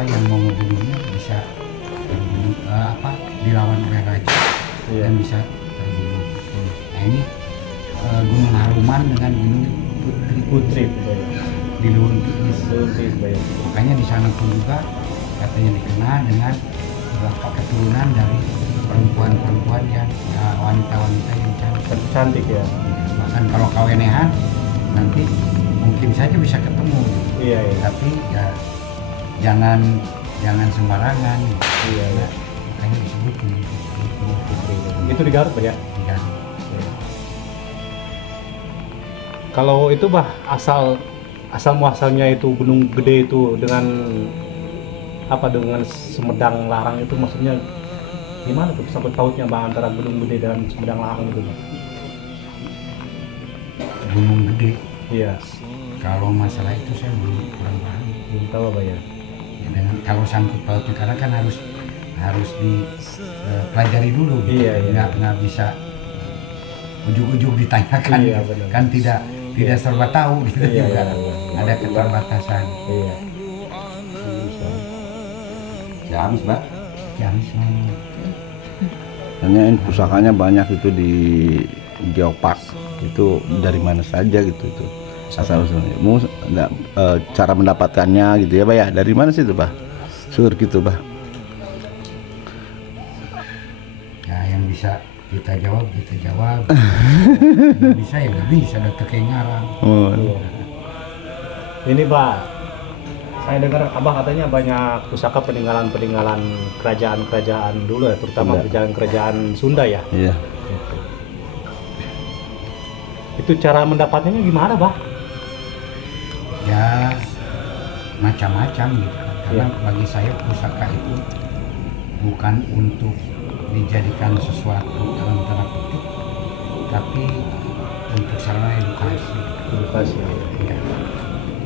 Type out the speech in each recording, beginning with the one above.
masalah yang mau ngebunuhnya bisa dilawan oleh raja dan bisa terbunuh. Nah ini Gunung Haruman dengan Gunung Putri di Luhun Tiis. Makanya di sana pun juga katanya dikenal dengan beberapa keturunan dari perempuan-perempuan yang wanita-wanita yang cantik ya. Bahkan kalau kawenehan nanti mungkin saja bisa ketemu. Iya. Tapi ya jangan sembarangan. Iya. Makanya disebut Gunung Putri. Itu di Garut ya? Di Garut. Kalau itu asal muasalnya itu Gunung Gede itu dengan Sumedang Larang itu maksudnya gimana tuh sangkut pautnya antara Gunung Gede dan Sumedang Larang itu? Gunung Gede. Iya. Kalau masalah itu saya kurang paham. Belum tahu apa ya. Dengan kalau sangkut pautnya karena kan harus dipelajari dulu gitu. Iya. Nggak bisa ujuk-ujuk ditanyakan. Iya, gitu. Kan tidak serba tahu gitu juga. Ada keterbatasan. Iya. Ciamis, Mbak. Ciamis. Hanya pusakanya banyak itu di Geopark. Itu dari mana saja gitu itu. Asal-usulnya. Cara mendapatkannya gitu ya, Pak ya. Dari mana sih itu, Pak? Sur gitu, Pak. Ya yang bisa kita jawab. Yang bisa ya nggak bisa, ada tekengarang. Ini Pak, saya dengar Abah katanya banyak pusaka peninggalan kerajaan-kerajaan dulu ya, terutama kerajaan Sunda ya. Iya. Itu cara mendapatnya gimana, Bah? Ya macam-macam gitu. Karena bagi saya pusaka itu bukan untuk dijadikan sesuatu dalam tanda kutip, tapi untuk sarana edukasi. Ya.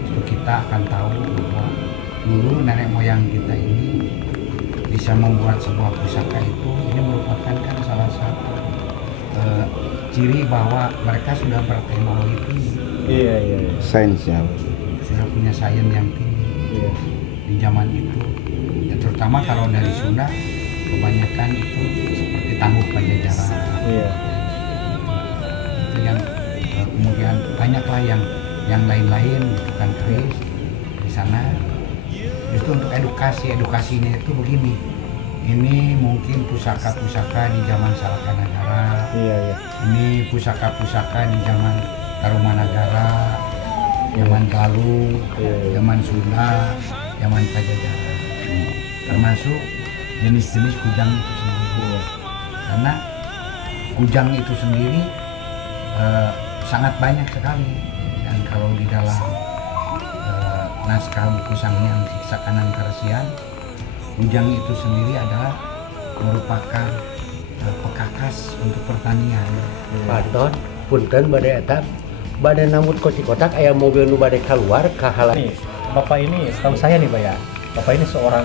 Itu kita akan tahu bahwa dulu nenek moyang kita ini bisa membuat sebuah pusaka itu, ini merupakan kan salah satu ciri bahwa mereka sudah berteknologi tinggi. Iya. Sainsnya. Sudah punya sains yang tinggi. Iya. Di zaman itu, ya terutama kalau dari Sunda, kebanyakan itu seperti Tangguh Pajajaran. Iya. Itu yang kemudian banyaklah yang lain-lain gitu kan keris di sana. Itu untuk edukasinya itu begini. Ini mungkin pusaka-pusaka di zaman Salkanagara. Iya. Ini pusaka-pusaka di zaman Tarumanagara, zaman Galuh, zaman Sunda, zaman Pajajaran. Termasuk jenis-jenis kujang itu sendiri. Karena kujang itu sendiri sangat banyak sekali. Dan kalau di dalam naskah buku Sanghyang Siksa Kanan Karesian, kujang itu sendiri adalah merupakan pekakas untuk pertanian. Paton, punten badai eta, badai namut koci kotak aya mobil nu badai keluar ke halaman. Nih, Bapak ini setahu saya nih, Pak ya. Bapak ini seorang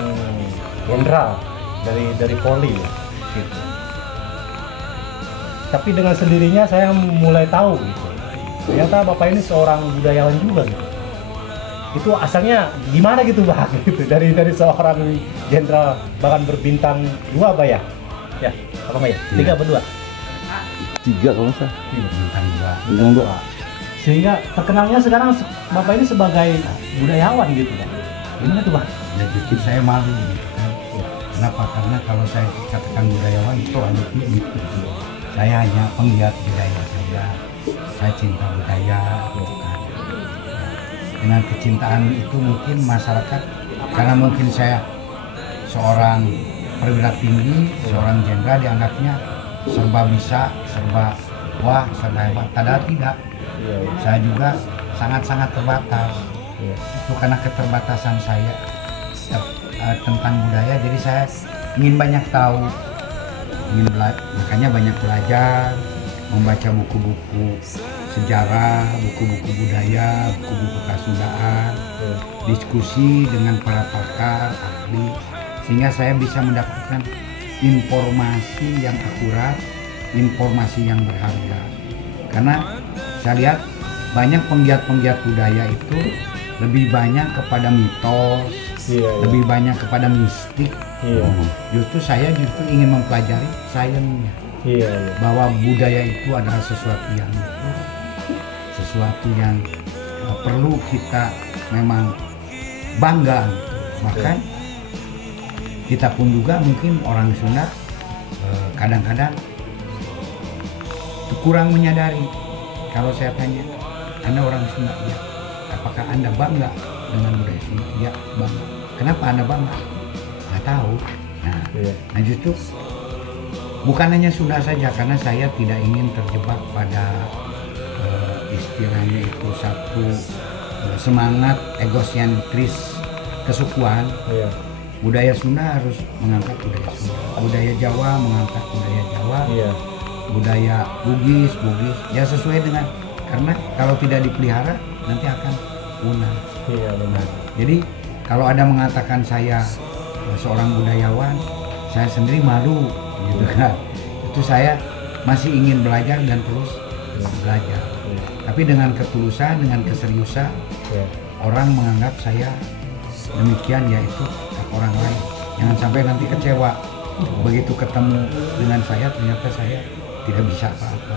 jenderal dari Polri ya, gitu. Tapi dengan sendirinya saya mulai tahu gitu. Ternyata Bapak ini seorang budayawan juga gitu. Itu asalnya gimana gitu, Pak? Gitu. Dari seorang jenderal bahkan berbintang 2, Pak ya? Ya, apa Pak ya? 3 apa 2? 3 kalau nggak salah. Bintang 2. Sehingga terkenalnya sekarang Bapak ini sebagai budayawan gitu, Pak. Gimana tuh, Pak? Ya justru saya malu gitu kan. Kenapa? Karena kalau saya katakan budayawan itu ada gitu. Saya hanya penggiat budaya saja. Saya cinta budaya gitu kan. Dengan kecintaan itu mungkin masyarakat, karena mungkin saya seorang perwira tinggi, seorang jenderal dianggapnya serba bisa, serba wah, serba hebat. Padahal tidak. Saya juga sangat-sangat terbatas. Itu karena keterbatasan saya tentang budaya, jadi saya ingin banyak tahu, makanya banyak belajar, membaca buku-buku sejarah, buku-buku budaya, buku-buku kasundaan, diskusi dengan para pakar, ahli, sehingga saya bisa mendapatkan informasi yang akurat, informasi yang berharga. Karena saya lihat banyak penggiat-penggiat budaya itu lebih banyak kepada mitos, Iya, iya. lebih banyak kepada mistik. Iya. Justru saya ingin mempelajari sainsnya, Iya, iya. bahwa budaya itu adalah sesuatu yang perlu kita memang bangga gitu. Bahkan kita pun juga mungkin orang Sunda kadang-kadang kurang menyadari. Kalau saya tanya, Anda orang Sunda, ya, apakah Anda bangga dengan budaya Sunda? Ya, bangga. Kenapa Anda bangga? Nggak tahu. Iya. Nah justru bukan hanya Sunda saja, karena saya tidak ingin terjebak pada istilahnya itu satu semangat egosentris kesukuan. Iya. Budaya Sunda harus mengangkat budaya Sunda, budaya Jawa mengangkat budaya Jawa, Iya. budaya Bugis ya sesuai dengan, karena kalau tidak dipelihara nanti akan punah. Iya, benar. Jadi kalau ada mengatakan saya seorang budayawan, saya sendiri malu gitu kan. Itu saya masih ingin belajar dan terus belajar. Iya. Tapi dengan ketulusan, dengan keseriusan, Iya. orang menganggap saya demikian, yaitu orang lain. Jangan sampai nanti kecewa. Begitu ketemu dengan saya, ternyata saya tidak bisa apa-apa.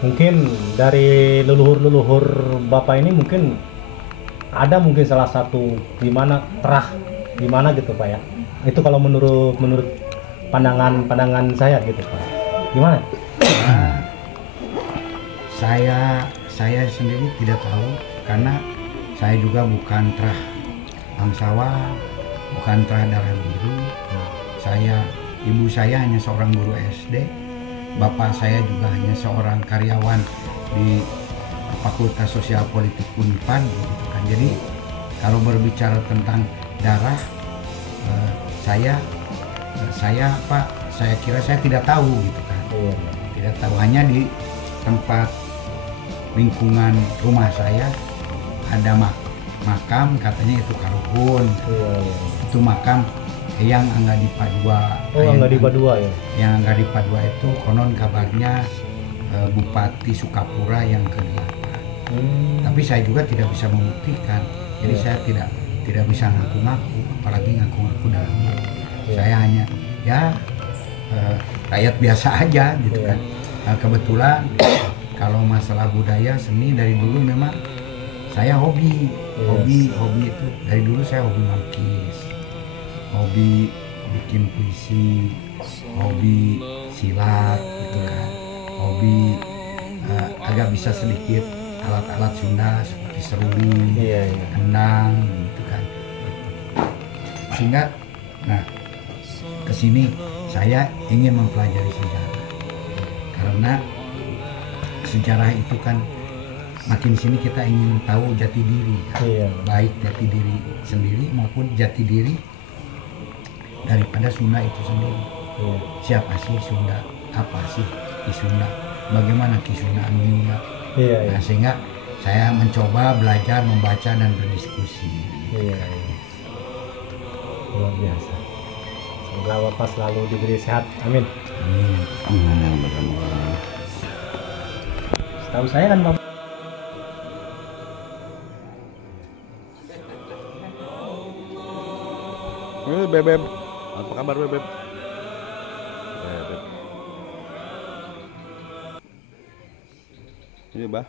Mungkin dari leluhur-leluhur Bapak ini mungkin ada mungkin salah satu di mana gitu Pak ya. Itu kalau menurut pandangan saya gitu Pak. Gimana? Nah, saya sendiri tidak tahu, karena saya juga bukan terah bangsawan, bukan terah darah biru. Ibu saya hanya seorang guru SD, bapak saya juga hanya seorang karyawan di Fakultas Sosial Politik Unpad gitu kan. Jadi kalau berbicara tentang darah, saya kira saya tidak tahu gitu kan. Iya. Tidak tahu, hanya di tempat lingkungan rumah saya ada makam, katanya itu karuhun. Iya. Itu makam yang Angga Dipa II. Oh, Angga Dipa II ya. Yang Angga Dipa II itu konon kabarnya Bupati Sukapura yang ke-8. Tapi saya juga tidak bisa membuktikan. Jadi saya tidak bisa ngaku-ngaku, apalagi ngaku-ngaku dalam diri. Saya hanya rakyat biasa aja gitu kan. Kebetulan kalau masalah budaya seni dari dulu memang saya hobi itu dari dulu. Saya hobi melukis, hobi bikin puisi, hobi silat gitu kan, hobi agak bisa sedikit alat-alat Sunda seperti seruling, kendang gitu kan. Sehingga kesini saya ingin mempelajari sejarah, karena sejarah itu kan makin sini kita ingin tahu jati diri kan? Baik jati diri sendiri maupun jati diri daripada Sunda itu sendiri. Siapa sih Sunda, apa sih Ki Sunda, bagaimana Ki Sunda Sunda. Nah, sehingga saya mencoba belajar, membaca dan berdiskusi. Luar biasa. Semoga Bapak selalu diberi sehat. Amin. Setahu saya kan Bapak. Bebeb, apa kabar Bebeb? Bebeb. Ini Bah.